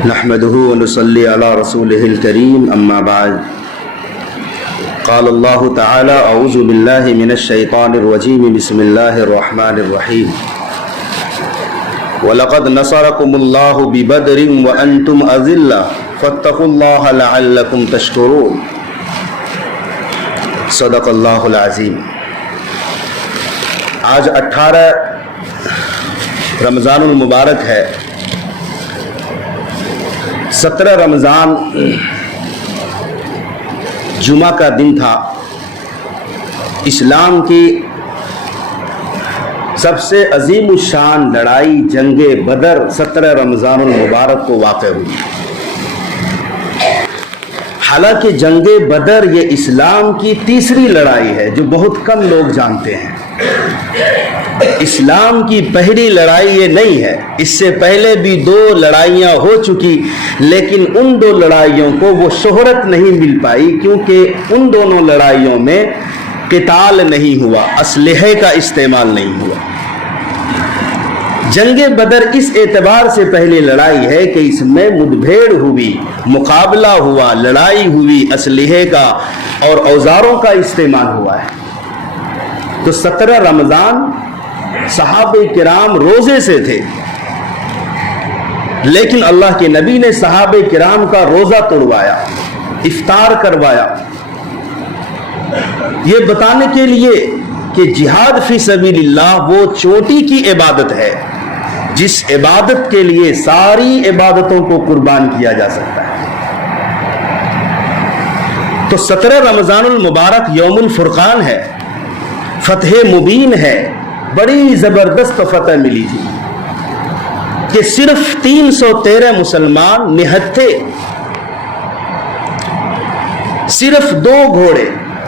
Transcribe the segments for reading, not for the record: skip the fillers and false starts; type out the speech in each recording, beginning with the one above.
نحمده ونصلي على رسوله الكريم اما بعد قال الله تعالى اعوذ بالله من الشيطان الرجيم بسم الله الرحمن الرحيم وَلَقَدْ نَصَرَكُمُ اللَّهُ بِبَدْرٍ وَأَنْتُمْ أَذِلَّةٌ فَاتَّقُوا اللَّهَ لَعَلَّكُمْ تَشْكُرُونَ صدق اللہ العظیم۔ آج 18 رمضان المبارک ہے۔ 17 رمضان جمعہ کا دن تھا۔ اسلام کی سب سے عظیم الشان لڑائی جنگ بدر 17 رمضان المبارک کو واقع ہوئی۔ حالانکہ جنگ بدر یہ اسلام کی تیسری لڑائی ہے جو بہت کم لوگ جانتے ہیں۔ اسلام کی پہلی لڑائی یہ نہیں ہے، اس سے پہلے بھی 2 لڑائیاں ہو چکی، لیکن ان 2 لڑائیوں کو وہ شہرت نہیں مل پائی کیونکہ ان دونوں لڑائیوں میں قتال نہیں ہوا، اسلحے کا استعمال نہیں ہوا۔ جنگ بدر اس اعتبار سے پہلی لڑائی ہے کہ اس میں مدبھیڑ ہوئی، مقابلہ ہوا، لڑائی ہوئی، اسلحے کا اور اوزاروں کا استعمال ہوا ہے۔ تو 17 رمضان صحابہ کرام روزے سے تھے، لیکن اللہ کے نبی نے صحابہ کرام کا روزہ توڑوایا، افطار کروایا، یہ بتانے کے لیے کہ جہاد فی سبیل اللہ وہ چوٹی کی عبادت ہے جس عبادت کے لیے ساری عبادتوں کو قربان کیا جا سکتا ہے۔ تو 17 رمضان المبارک یوم الفرقان ہے، فتح مبین ہے، بڑی زبردست فتح ملی تھی کہ صرف 313 مسلمان نہتے، صرف 2 گھوڑے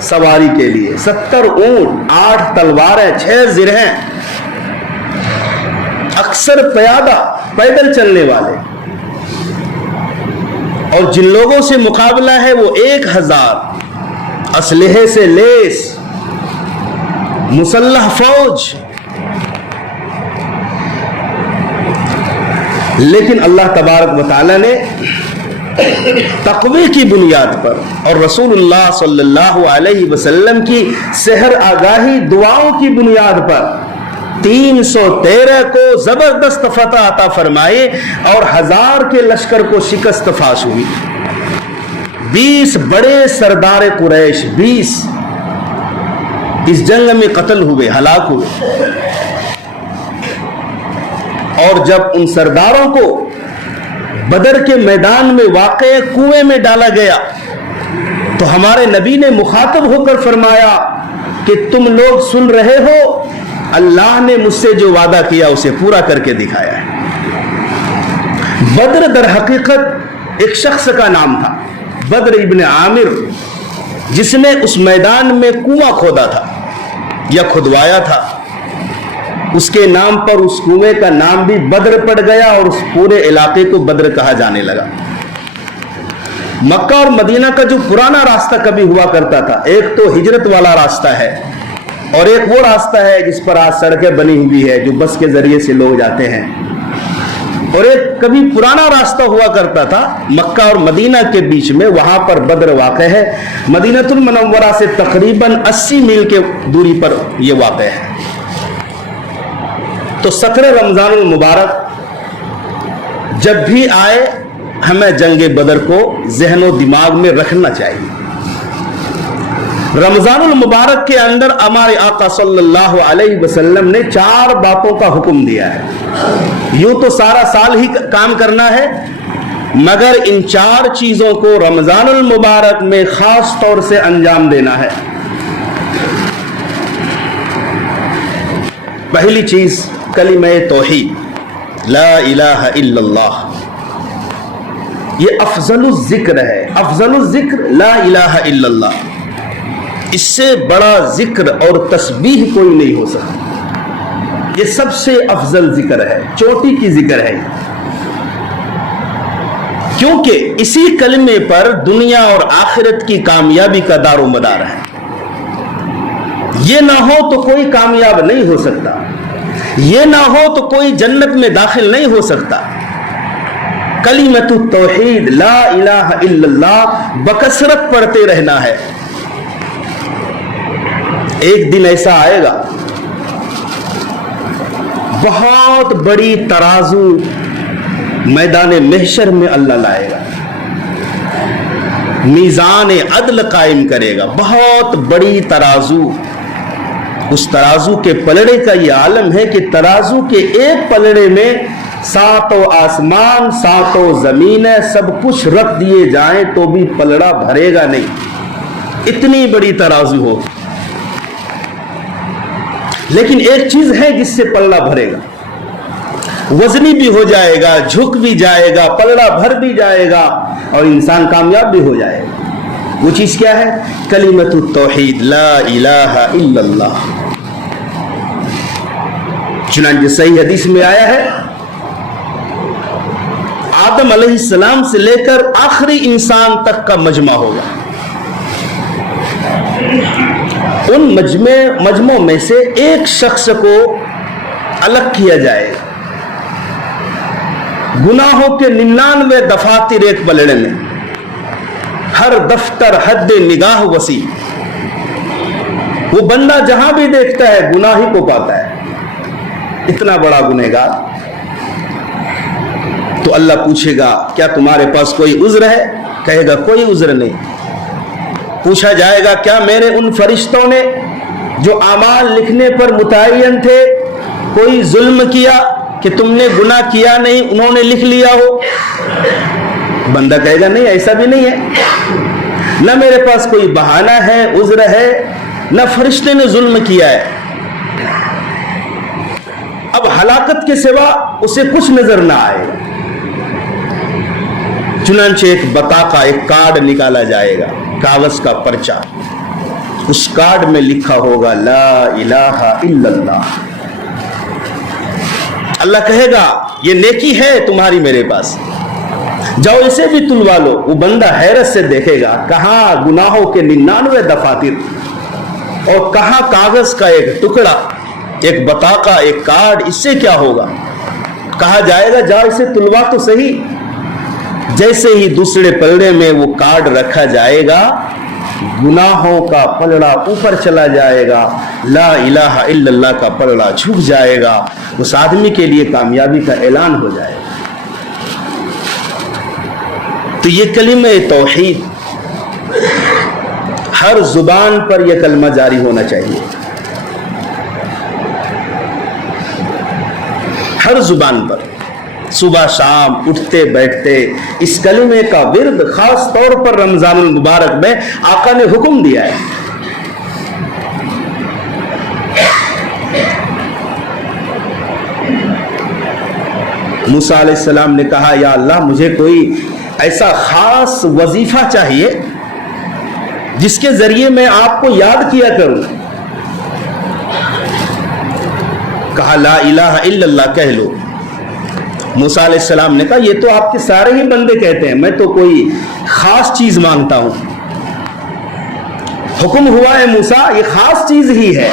سواری کے لیے، 70 اونٹ، 8 تلواریں، 6 زرہیں، اکثر پیادہ پیدل چلنے والے، اور جن لوگوں سے مقابلہ ہے وہ 1000 اسلحے سے لیس مسلح فوج۔ لیکن اللہ تبارک و تعالی نے تقوی کی بنیاد پر اور رسول اللہ صلی اللہ علیہ وسلم کی سحر آگاہی دعاؤں کی بنیاد پر 313 کو زبردست فتح عطا فرمائے اور 1000 کے لشکر کو شکست فاش ہوئی۔ 20 بڑے سردار قریش 20 اس جنگ میں قتل ہوئے، ہلاک ہوئے، اور جب ان سرداروں کو بدر کے میدان میں واقع کنویں میں ڈالا گیا تو ہمارے نبی نے مخاطب ہو کر فرمایا کہ تم لوگ سن رہے ہو، اللہ نے مجھ سے جو وعدہ کیا اسے پورا کر کے دکھایا ہے۔ بدر در حقیقت ایک شخص کا نام تھا، بدر ابن عامر، جس نے اس میدان میں کنواں کھودا تھا یا کھدوایا تھا، اس کے نام پر اس کنویں کا نام بھی بدر پڑ گیا اور اس پورے علاقے کو بدر کہا جانے لگا۔ مکہ اور مدینہ کا جو پرانا راستہ کبھی ہوا کرتا تھا، ایک تو ہجرت والا راستہ ہے اور ایک وہ راستہ ہے جس پر آج سڑکیں بنی ہوئی ہے جو بس کے ذریعے سے لوگ جاتے ہیں، اور ایک کبھی پرانا راستہ ہوا کرتا تھا مکہ اور مدینہ کے بیچ میں، وہاں پر بدر واقع ہے۔ مدینہ المنورہ سے تقریباً 80 میل کے دوری پر یہ واقع ہے۔ تو 17 رمضان المبارک جب بھی آئے ہمیں جنگ بدر کو ذہن و دماغ میں رکھنا چاہیے۔ رمضان المبارک کے اندر ہمارے آقا صلی اللہ علیہ وسلم نے 4 باتوں کا حکم دیا ہے۔ یوں تو سارا سال ہی کام کرنا ہے، مگر ان 4 چیزوں کو رمضان المبارک میں خاص طور سے انجام دینا ہے۔ پہلی چیز کلمہ توحید، لا الہ الا اللہ، یہ افضل الذکر ہے۔ افضل الذکر لا الہ الا اللہ، اس سے بڑا ذکر اور تسبیح کوئی نہیں ہو سکتا۔ یہ سب سے افضل ذکر ہے، چوٹی کی ذکر ہے، کیونکہ اسی کلمے پر دنیا اور آخرت کی کامیابی کا دار و مدار ہے۔ یہ نہ ہو تو کوئی کامیاب نہیں ہو سکتا، یہ نہ ہو تو کوئی جنت میں داخل نہیں ہو سکتا۔ کلمۃ التوحید لا الہ الا اللہ بکثرت پڑھتے رہنا ہے. ایک دن ایسا آئے گا بہت بڑی ترازو میدان محشر میں اللہ لائے گا, میزان عدل قائم کرے گا, بہت بڑی ترازو. اس ترازو کے پلڑے کا یہ عالم ہے کہ ترازو کے ایک پلڑے میں 7 آسمان 7 زمینیں سب کچھ رکھ دیے جائیں تو بھی پلڑا بھرے گا نہیں, اتنی بڑی ترازو ہو. لیکن ایک چیز ہے جس سے پلڑا بھرے گا, وزنی بھی ہو جائے گا, جھک بھی جائے گا, پلڑا بھر بھی جائے گا اور انسان کامیاب بھی ہو جائے گا. وہ چیز کیا ہے؟ کلمۃ التوحید لا الہ الا اللہ. چنانچہ صحیح حدیث میں آیا ہے آدم علیہ السلام سے لے کر آخری انسان تک کا مجمع ہوگا. ان مجموعوں میں سے ایک شخص کو الگ کیا جائے گا, گناہوں کے 99 دفاتر ایک پلڑے میں, ہر دفتر حد نگاہ وسیع. وہ بندہ جہاں بھی دیکھتا ہے گناہ ہی کو پاتا ہے, اتنا بڑا گنہگار. تو اللہ پوچھے گا کیا تمہارے پاس کوئی عذر ہے؟ کہے گا کوئی عذر نہیں. پوچھا جائے گا کیا میرے ان فرشتوں نے جو اعمال لکھنے پر متعین تھے کوئی ظلم کیا کہ تم نے گناہ کیا نہیں, انہوں نے لکھ لیا ہو؟ بندہ کہے گا نہیں, ایسا بھی نہیں ہے, نہ میرے پاس کوئی بہانہ ہے, عذر ہے, نہ فرشتے نے ظلم کیا ہے. اب ہلاکت کے سوا اسے کچھ نظر نہ آئے. چنانچہ ایک بطاقہ, ایک کارڈ نکالا جائے گا, کاغذ کا پرچہ. اس کارڈ میں لکھا ہوگا لا الہ الا اللہ. اللہ کہے گا یہ نیکی ہے تمہاری میرے پاس, جاؤ اسے بھی تلوا لو. وہ بندہ حیرت سے دیکھے گا کہاں گناہوں کے 99 دفاتر اور کہاں کاغذ کا ایک ٹکڑا, ایک بطاقہ, ایک کارڈ. اس سے کیا ہوگا؟ کہا جائے گا جاؤ اسے تلوا تو صحیح. جیسے ہی دوسرے پلڑے میں وہ کارڈ رکھا جائے گا گناہوں کا پلڑا اوپر چلا جائے گا, لا الہ الا اللہ کا پلڑا جھک جائے گا. اس آدمی کے لیے کامیابی کا اعلان ہو جائے گا. تو یہ کلمہ توحید ہر زبان پر یہ کلمہ جاری ہونا چاہیے, ہر زبان پر, صبح شام اٹھتے بیٹھتے اس کلمے کا ورد. خاص طور پر رمضان المبارک میں آقا نے حکم دیا ہے. موسیٰ علیہ السلام نے کہا یا اللہ مجھے کوئی ایسا خاص وظیفہ چاہیے جس کے ذریعے میں آپ کو یاد کیا کروں. کہا لا الہ الا اللہ کہہ لو. موسیٰ علیہ السلام نے کہا یہ تو آپ کے سارے ہی بندے کہتے ہیں, میں تو کوئی خاص چیز مانگتا ہوں. حکم ہوا ہے موسیٰ یہ خاص چیز ہی ہے,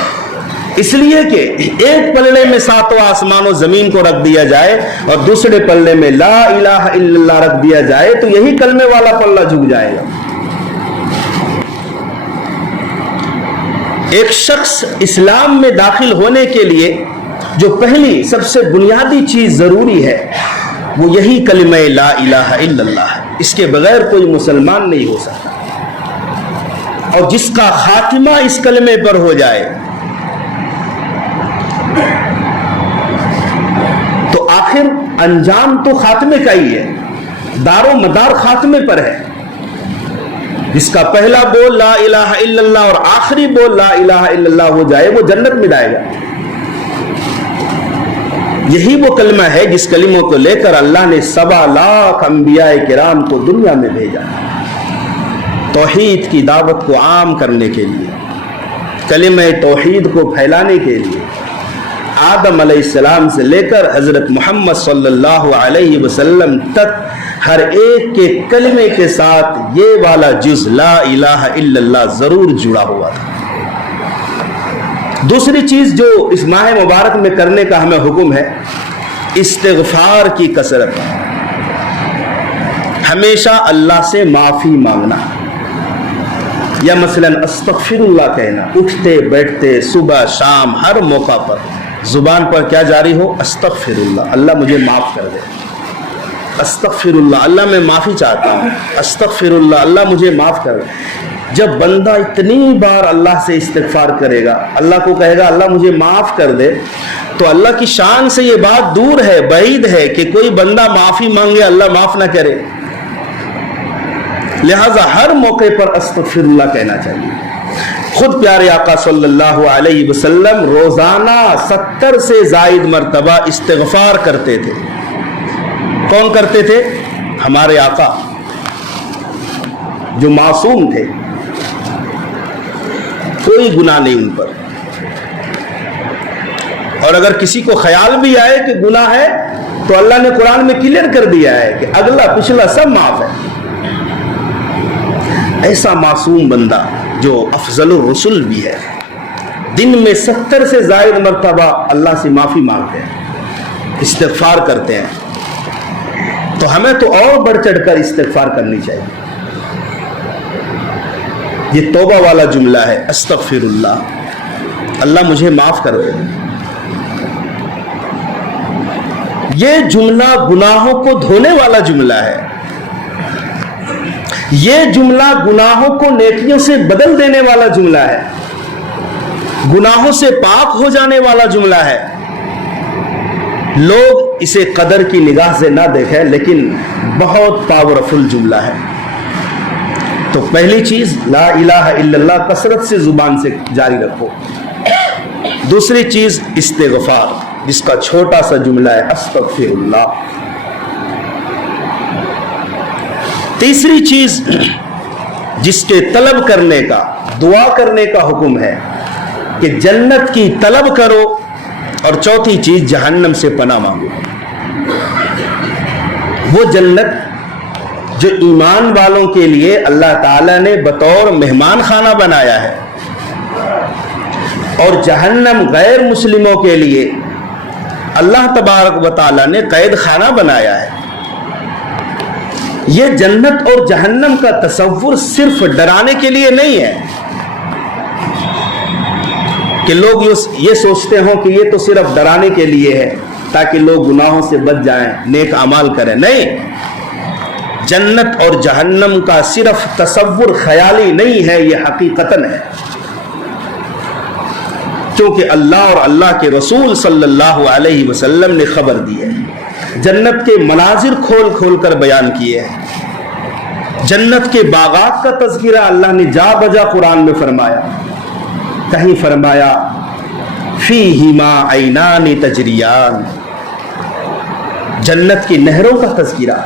اس لیے کہ ایک پلڑے میں 7 آسمان و زمین کو رکھ دیا جائے اور دوسرے پلڑے میں لا الہ الا اللہ رکھ دیا جائے تو یہی کلمے والا پلڑا جھک جائے گا. ایک شخص اسلام میں داخل ہونے کے لیے جو پہلی سب سے بنیادی چیز ضروری ہے وہ یہی کلمہ لا الہ الا اللہ ہے. اس کے بغیر کوئی مسلمان نہیں ہو سکتا. اور جس کا خاتمہ اس کلمے پر ہو جائے تو آخر انجام تو خاتمے کا ہی ہے, دار و مدار خاتمے پر ہے. جس کا پہلا بول لا الہ الا اللہ اور آخری بول لا الہ الا اللہ ہو جائے وہ جنت میں جائے گا. یہی وہ کلمہ ہے جس کلموں کو لے کر اللہ نے 7 لاکھ انبیاء کرام کو دنیا میں بھیجا, توحید کی دعوت کو عام کرنے کے لیے, کلمہ توحید کو پھیلانے کے لیے. آدم علیہ السلام سے لے کر حضرت محمد صلی اللہ علیہ وسلم تک ہر ایک کے کلمے کے ساتھ یہ والا جز لا الہ الا اللہ ضرور جڑا ہوا تھا. دوسری چیز جو اس ماہ مبارک میں کرنے کا ہمیں حکم ہے استغفار کی کثرت. ہمیشہ اللہ سے معافی مانگنا، یا مثلاً استغفر اللہ کہنا، اٹھتے بیٹھتے صبح شام ہر موقع پر زبان پر کیا جاری ہو؟ استغفر اللہ، اللہ مجھے معاف کر دے، استغفر اللہ، اللہ میں معافی چاہتا ہوں، استغفر اللہ، اللہ مجھے معاف کر دے۔ جب بندہ اتنی بار اللہ سے استغفار کرے گا، اللہ کو کہے گا اللہ مجھے معاف کر دے، تو اللہ کی شان سے یہ بات دور ہے، بعید ہے کہ کوئی بندہ معافی مانگے اللہ معاف نہ کرے۔ لہذا ہر موقع پر استغفر اللہ کہنا چاہیے۔ خود پیارے آقا صلی اللہ علیہ وسلم روزانہ 70 سے زائد مرتبہ استغفار کرتے تھے۔ کون کرتے تھے؟ ہمارے آقا جو معصوم تھے، کوئی گناہ نہیں ان پر، اور اگر کسی کو خیال بھی آئے کہ گناہ ہے تو اللہ نے قرآن میں کلیئر کر دیا ہے کہ اگلا پچھلا سب معاف ہے۔ ایسا معصوم بندہ جو افضل الرسل بھی ہے، دن میں 70 سے زائد مرتبہ اللہ سے معافی مانگتے ہیں، استغفار کرتے ہیں، تو ہمیں تو اور بڑھ چڑھ کر استغفار کرنی چاہیے۔ یہ توبہ والا جملہ ہے، استغفر اللہ، اللہ مجھے معاف کر دے۔ یہ جملہ گناہوں کو دھونے والا جملہ ہے، یہ جملہ گناہوں کو نیکیوں سے بدل دینے والا جملہ ہے، گناہوں سے پاک ہو جانے والا جملہ ہے۔ لوگ اسے قدر کی نگاہ سے نہ دیکھیں، لیکن بہت پاورفل جملہ ہے۔ تو پہلی چیز لا الہ الا اللہ کثرت سے زبان سے جاری رکھو۔ دوسری چیز استغفار، جس کا چھوٹا سا جملہ ہے استغفر اللہ۔ تیسری چیز جس کے طلب کرنے کا، دعا کرنے کا حکم ہے کہ جنت کی طلب کرو، اور چوتھی چیز جہنم سے پناہ مانگو۔ وہ جنت جو ایمان والوں کے لیے اللہ تعالیٰ نے بطور مہمان خانہ بنایا ہے، اور جہنم غیر مسلموں کے لیے اللہ تبارک و تعالیٰ نے قید خانہ بنایا ہے۔ یہ جنت اور جہنم کا تصور صرف ڈرانے کے لیے نہیں ہے کہ لوگ یہ سوچتے ہوں کہ یہ تو صرف ڈرانے کے لیے ہے تاکہ لوگ گناہوں سے بچ جائیں، نیک اعمال کریں۔ نہیں، جنت اور جہنم کا صرف تصور خیالی نہیں ہے، یہ حقیقتاً ہے، کیونکہ اللہ اور اللہ کے رسول صلی اللہ علیہ وسلم نے خبر دی ہے، جنت کے مناظر کھول کھول کر بیان کیے ہیں، جنت کے باغات کا تذکرہ اللہ نے جا بجا قرآن میں فرمایا۔ کہیں فرمایا فیہما عینان تجریان، جنت کی نہروں کا تذکرہ،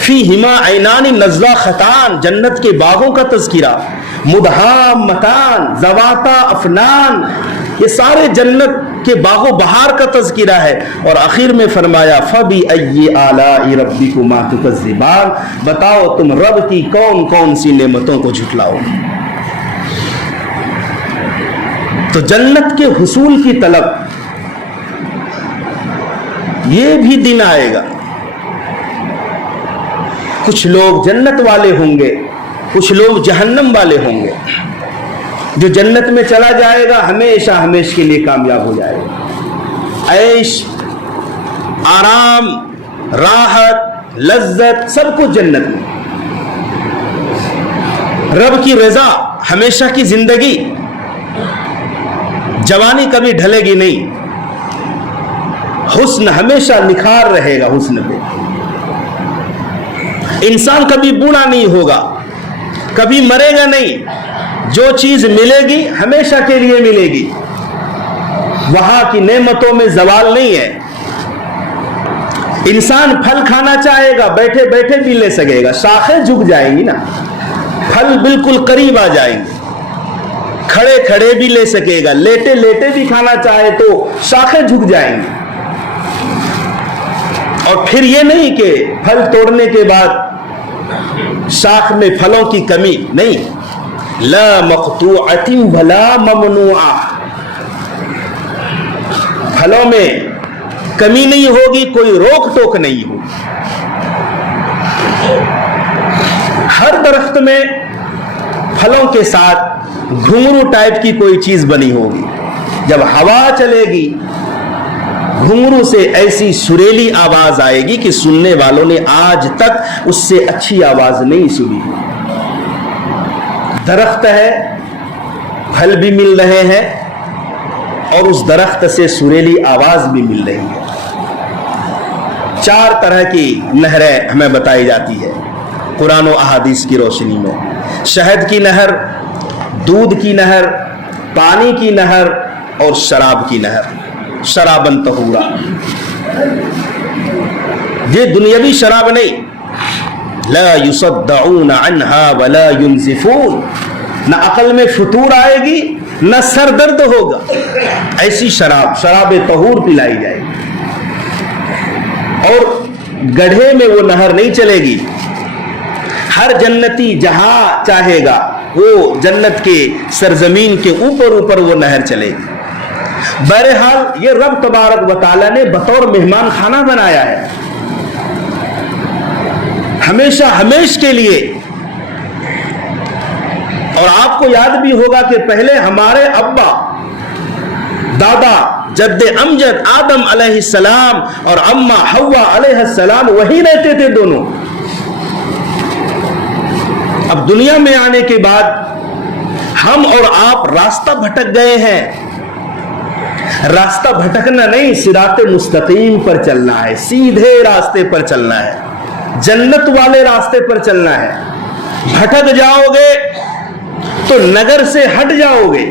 فیہما عینان نضاختان، جنت کے باغوں کا تذکرہ، مدہامتان ذواتا افنان، یہ سارے جنت کے باغ و بہار کا تذکرہ ہے۔ اور آخر میں فرمایا فَبِأَيِّ آلَاءِ رَبِّكُمَا تُكَذِّبَانِ، بتاؤ تم رب کی کون کون سی نعمتوں کو جھٹلاؤ۔ تو جنت کے حصول کی طلب، یہ بھی دن آئے گا، کچھ لوگ جنت والے ہوں گے، کچھ لوگ جہنم والے ہوں گے۔ جو جنت میں چلا جائے گا ہمیشہ ہمیشہ کے لیے کامیاب ہو جائے گا، عیش، آرام، راحت، لذت سب کچھ جنت میں، رب کی رضا، ہمیشہ کی زندگی، جوانی کبھی ڈھلے گی نہیں، حسن ہمیشہ نکھار رہے گا، حسن پہ انسان کبھی بوڑھا نہیں ہوگا، کبھی مرے گا نہیں، جو چیز ملے گی ہمیشہ کے لیے ملے گی، وہاں کی نعمتوں میں زوال نہیں ہے۔ انسان پھل کھانا چاہے گا بیٹھے بیٹھے بھی لے سکے گا، شاخیں جھک جائیں گی نا، پھل بالکل قریب آ جائیں گے، کھڑے کھڑے بھی لے سکے گا، لیٹے لیٹے بھی کھانا چاہے تو شاخیں جھک جائیں گی۔ اور پھر یہ نہیں کہ پھل توڑنے کے بعد شاخ میں پھلوں کی کمی نہیں، لا مقطوعۃ ولا ممنوعہ، پھلوں میں کمی نہیں ہوگی، کوئی روک ٹوک نہیں ہوگی۔ ہر درخت میں پھلوں کے ساتھ گھنگرو ٹائپ کی کوئی چیز بنی ہوگی. جب ہوا چلے گی گھنگرو سے ایسی سریلی آواز آئے گی کہ سننے والوں نے آج تک اس سے اچھی آواز نہیں سنی. درخت ہے, پھل بھی مل رہے ہیں اور اس درخت سے سریلی آواز بھی مل رہی ہے. 4 طرح کی نہریں ہمیں بتائی جاتی ہے قرآن و احادیث کی روشنی میں. شہد کی نہر, دودھ کی نہر, پانی کی نہر اور شراب کی نہر. شرابن طہورا, یہ دنیاوی شراب نہیں. لا يصدعون عنها ولا ينزفون, نہ عقل میں فطور آئے گی نہ سر درد ہوگا. ایسی شراب, شراب طہور پلائی جائے گی. اور گڑھے میں وہ نہر نہیں چلے گی. ہر جنتی جہاں چاہے گا وہ جنت کے سرزمین کے اوپر وہ نہر چلے گی. بہرحال یہ رب تبارک و تعالیٰ نے بطور مہمان خانہ بنایا ہے ہمیشہ ہمیش کے لیے. اور آپ کو یاد بھی ہوگا کہ پہلے ہمارے ابا دادا جد امجد آدم علیہ السلام اور اماں حوا علیہ السلام وہی رہتے تھے دونوں. اب دنیا میں آنے کے بعد ہم اور آپ راستہ بھٹک گئے ہیں. راستہ بھٹکنا نہیں, صراط مستقیم پر چلنا ہے, سیدھے راستے پر چلنا ہے, جنت والے راستے پر چلنا ہے. بھٹک جاؤ گے تو نگر سے ہٹ جاؤ گے.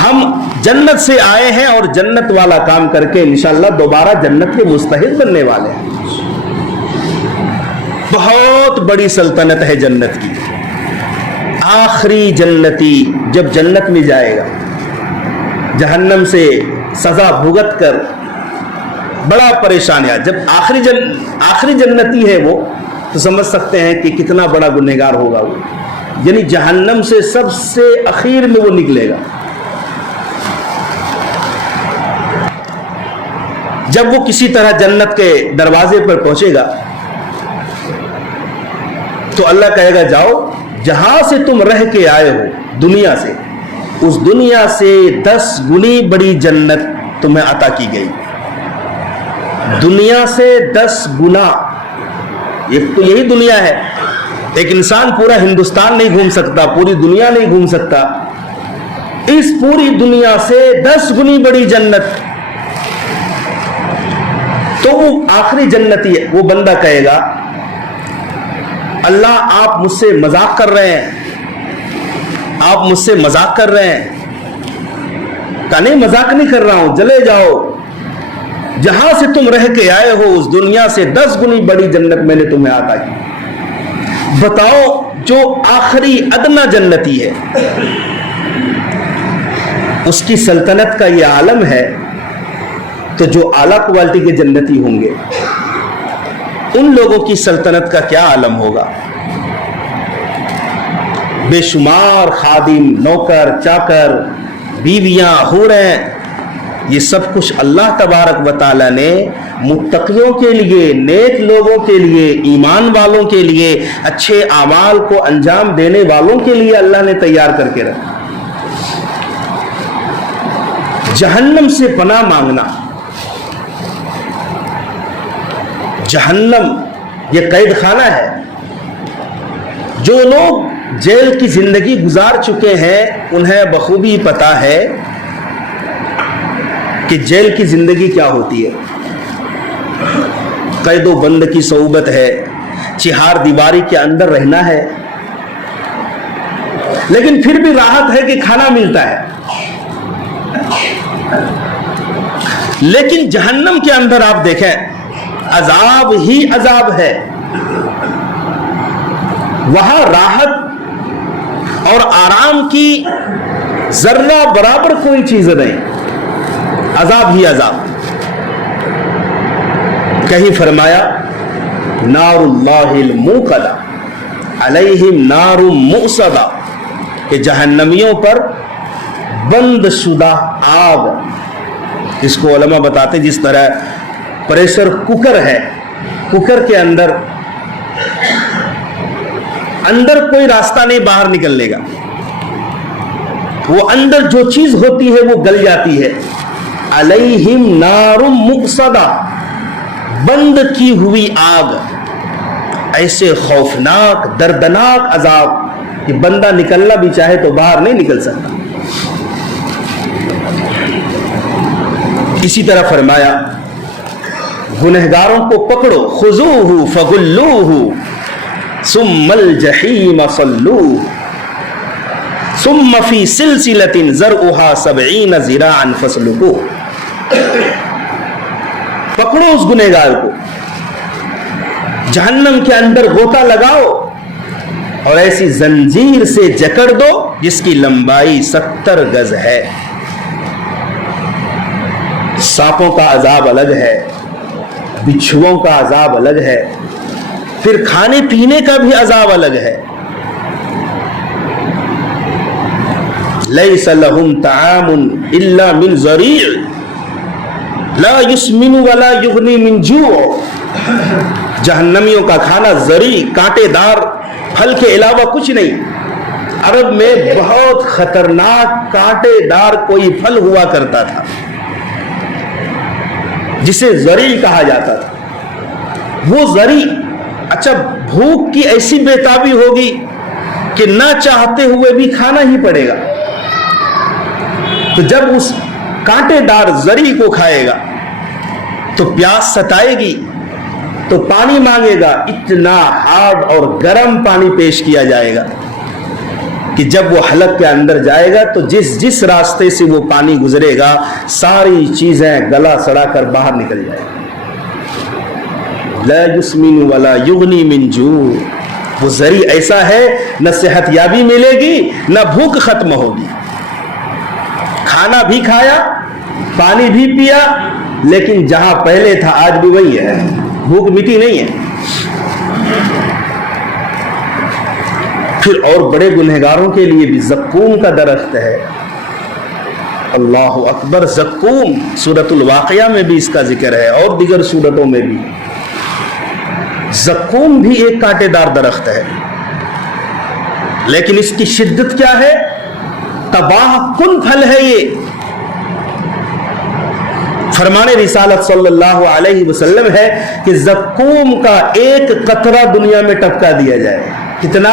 ہم جنت سے آئے ہیں اور جنت والا کام کر کے انشاءاللہ دوبارہ جنت کے مستحق بننے والے ہیں. بہت بڑی سلطنت ہے جنت کی. آخری جنتی جب جنت میں جائے گا, جہنم سے سزا بھگت کر بڑا پریشان ہے. جب آخری جنتی ہے وہ, تو سمجھ سکتے ہیں کہ کتنا بڑا گنہگار ہوگا وہ. یعنی جہنم سے سب سے اخیر میں وہ نکلے گا. جب وہ کسی طرح جنت کے دروازے پر پہنچے گا تو اللہ کہے گا جاؤ, جہاں سے تم رہ کے آئے ہو دنیا سے, اس دنیا سے 10 گنی بڑی جنت تمہیں عطا کی گئی. دنیا سے 10 گنا. تو یہی دنیا ہے. ایک انسان پورا ہندوستان نہیں گھوم سکتا, پوری دنیا نہیں گھوم سکتا. اس پوری دنیا سے 10 گنی بڑی جنت. تو وہ آخری جنتی ہے, وہ بندہ کہے گا اللہ آپ مجھ سے مذاق کر رہے ہیں, آپ مجھ سے مذاق کر رہے ہیں. کہا نہیں مذاق نہیں کر رہا ہوں, چلے جاؤ, جہاں سے تم رہ کے آئے ہو اس دنیا سے 10 گنی بڑی جنت میں نے تمہیں عطا کی. بتاؤ جو آخری ادنا جنتی ہے اس کی سلطنت کا یہ عالم ہے, تو جو اعلیٰ کوالٹی کے جنتی ہوں گے ان لوگوں کی سلطنت کا کیا عالم ہوگا. بے شمار خادم, نوکر, چاکر, بیویاں, حوریں, یہ سب کچھ اللہ تبارک و تعالیٰ نے متقیوں کے لیے, نیک لوگوں کے لیے, ایمان والوں کے لیے, اچھے اعمال کو انجام دینے والوں کے لیے اللہ نے تیار کر کے رکھا. جہنم سے پناہ مانگنا, جہنم یہ قید خانہ ہے. جو لوگ جیل کی زندگی گزار چکے ہیں انہیں بخوبی پتہ ہے کہ جیل کی زندگی کیا ہوتی ہے. قید و بند کی صعوبت ہے, چہار دیواری کے اندر رہنا ہے, لیکن پھر بھی راحت ہے کہ کھانا ملتا ہے. لیکن جہنم کے اندر آپ دیکھیں عذاب ہی عذاب ہے. وہاں راحت اور آرام کی ذرہ برابر کوئی چیز نہیں, عذاب ہی عذاب. کہیں فرمایا نار اللہ الموقدہ علیہم نار مؤصدہ, کہ جہنمیوں پر بند شدہ آگ. اس کو علماء بتاتے جس طرح پریشر کوکر ہے, کوکر کے اندر اندر کوئی راستہ نہیں باہر نکلنے کا، وہ اندر جو چیز ہوتی ہے وہ گل جاتی ہے. علیہم نار مؤصدہ، بند کی ہوئی آگ، ایسے خوفناک دردناک عذاب کہ بندہ نکلنا بھی چاہے تو باہر نہیں نکل سکتا. اسی طرح فرمایا گنہگاروں کو پکڑو، خذوہ فغلوہ ثم الجحیم صلوہ ثم فی سلسلۃ ذرعها 70 ذراعا فاسلکوہ. پکڑو اس گنہگار کو، جہنم کے اندر غوطہ لگاؤ اور ایسی زنجیر سے جکڑ دو جس کی لمبائی 70 گز ہے. سانپوں کا عذاب الگ ہے، بچھوؤں کا عذاب الگ ہے، پھر کھانے پینے کا بھی عذاب الگ ہے. لیس لہم طعام الا من ضریع لا یسمن ولا یغنی من جوع. جہنمیوں کا کھانا ضریع، کانٹے دار پھل کے علاوہ کچھ نہیں. عرب میں بہت خطرناک کانٹے دار کوئی پھل ہوا کرتا تھا جسے ضریع کہا جاتا تھا. وہ ضریع، اچھا بھوک کی ایسی بےتابی ہوگی کہ نہ چاہتے ہوئے بھی کھانا ہی پڑے گا. تو جب اس کانٹے دار ضریع کو کھائے گا تو پیاس ستائے گی تو پانی مانگے گا. اتنا ہارڈ اور گرم پانی پیش کیا جائے گا کہ جب وہ حلق کے اندر جائے گا تو جس راستے سے وہ پانی گزرے گا ساری چیزیں گلا سڑا کر باہر نکل جائے گی. لا یسمن ولا یغنی من جوع. وہ ذریع ایسا ہے، نہ صحت یابی ملے گی نہ بھوک ختم ہوگی. کھانا بھی کھایا، پانی بھی پیا، لیکن جہاں پہلے تھا آج بھی وہی ہے، بھوک مٹی نہیں ہے. پھر اور بڑے گنہگاروں کے لیے بھی زقوم کا درخت ہے. اللہ اکبر. زقوم سورۃ الواقعہ میں بھی اس کا ذکر ہے اور دیگر سورتوں میں بھی. زقوم بھی ایک کانٹے دار درخت ہے، لیکن اس کی شدت کیا ہے؟ تباہ کن پھل ہے. یہ فرمان رسالت صلی اللہ علیہ وسلم ہے کہ زقوم کا ایک قطرہ دنیا میں ٹپکا دیا جائے. کتنا؟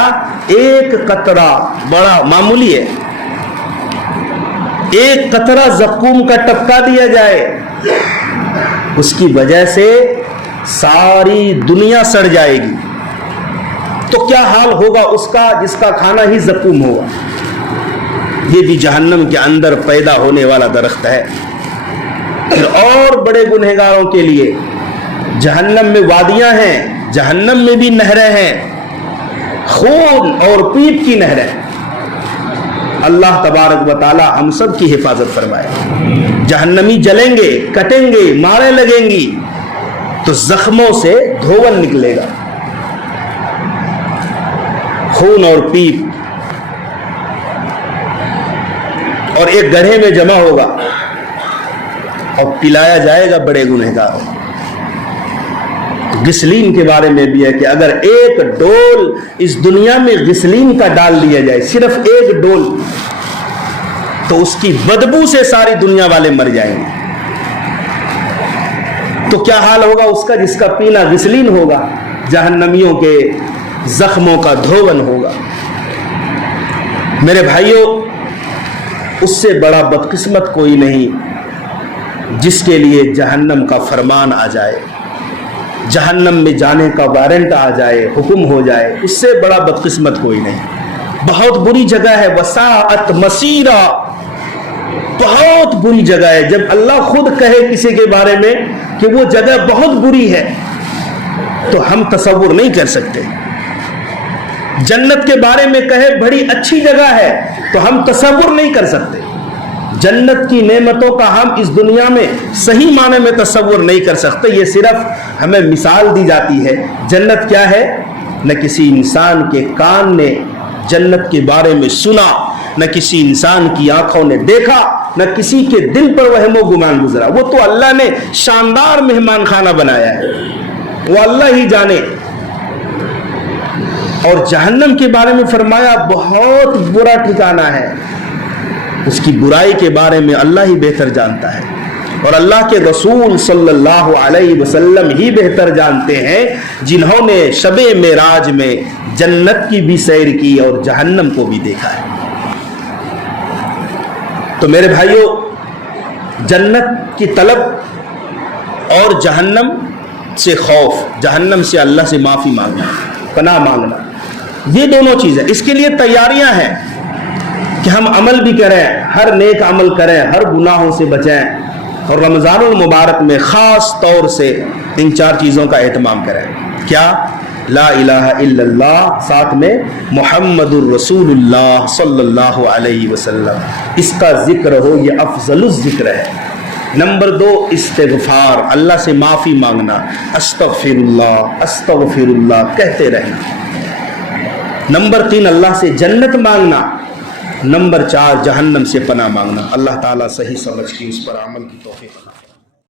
ایک قطرہ. بڑا معمولی ہے. ایک قطرہ زقوم کا ٹپکا دیا جائے، اس کی وجہ سے ساری دنیا سڑ جائے گی. تو کیا حال ہوگا اس کا جس کا کھانا ہی زقوم ہوگا. یہ بھی جہنم کے اندر پیدا ہونے والا درخت ہے. پھر اور بڑے گنہگاروں کے لیے جہنم میں وادیاں ہیں، جہنم میں بھی نہریں ہیں، خون اور پیپ کی نہریں. اللہ تبارک و تعالی ہم سب کی حفاظت فرمائے. جہنمی جلیں گے، کٹیں گے، مارے لگیں گی تو زخموں سے دھون نکلے گا، خون اور پیپ، اور ایک گڑھے میں جمع ہوگا اور پلایا جائے گا بڑے گنہگاروں. غسلین کے بارے میں بھی ہے کہ اگر ایک ڈول اس دنیا میں غسلین کا ڈال دیا جائے، صرف ایک ڈول، تو اس کی بدبو سے ساری دنیا والے مر جائیں گے. تو کیا حال ہوگا اس کا جس کا پینا غسلین ہوگا؟ جہنمیوں کے زخموں کا دھون ہوگا. میرے بھائیوں، اس سے بڑا بدقسمت کوئی نہیں جس کے لیے جہنم کا فرمان آ جائے، جہنم میں جانے کا وارنٹ آ جائے، حکم ہو جائے. اس سے بڑا بدقسمت کوئی نہیں. بہت بری جگہ ہے. وساعت مسیرا، بہت بری جگہ ہے. جب اللہ خود کہے کسی کے بارے میں کہ وہ جگہ بہت بری ہے تو ہم تصور نہیں کر سکتے. جنت کے بارے میں کہے بڑی اچھی جگہ ہے تو ہم تصور نہیں کر سکتے. جنت کی نعمتوں کا ہم اس دنیا میں صحیح معنی میں تصور نہیں کر سکتے. یہ صرف ہمیں مثال دی جاتی ہے. جنت کیا ہے؟ نہ کسی انسان کے کان نے جنت کے بارے میں سنا، نہ کسی انسان کی آنکھوں نے دیکھا، نہ کسی کے دل پر وہم و گمان گزرا. وہ تو اللہ نے شاندار مہمان خانہ بنایا ہے، وہ اللہ ہی جانے. اور جہنم کے بارے میں فرمایا بہت برا ٹھکانہ ہے. اس کی برائی کے بارے میں اللہ ہی بہتر جانتا ہے، اور اللہ کے رسول صلی اللہ علیہ وسلم ہی بہتر جانتے ہیں، جنہوں نے شب معراج میں جنت کی بھی سیر کی اور جہنم کو بھی دیکھا ہے. تو میرے بھائیوں، جنت کی طلب اور جہنم سے خوف، جہنم سے اللہ سے معافی مانگنا، پناہ مانگنا، یہ دونوں چیزیں، اس کے لیے تیاریاں ہیں کہ ہم عمل بھی کریں، ہر نیک عمل کریں، ہر گناہوں سے بچیں، اور رمضان المبارک میں خاص طور سے ان 4 چیزوں کا اہتمام کریں. کیا؟ لا الہ الا اللہ، ساتھ میں محمد الرسول اللہ صلی اللہ علیہ وسلم، اس کا ذکر ہو، یہ افضل الذکر ہے. نمبر 2 استغفار، اللہ سے معافی مانگنا، استغفر اللہ کہتے رہنا. نمبر 3 اللہ سے جنت مانگنا. نمبر 4 جہنم سے پناہ مانگنا. اللہ تعالیٰ صحیح سمجھ کی اس پر عمل کی توفیق عطا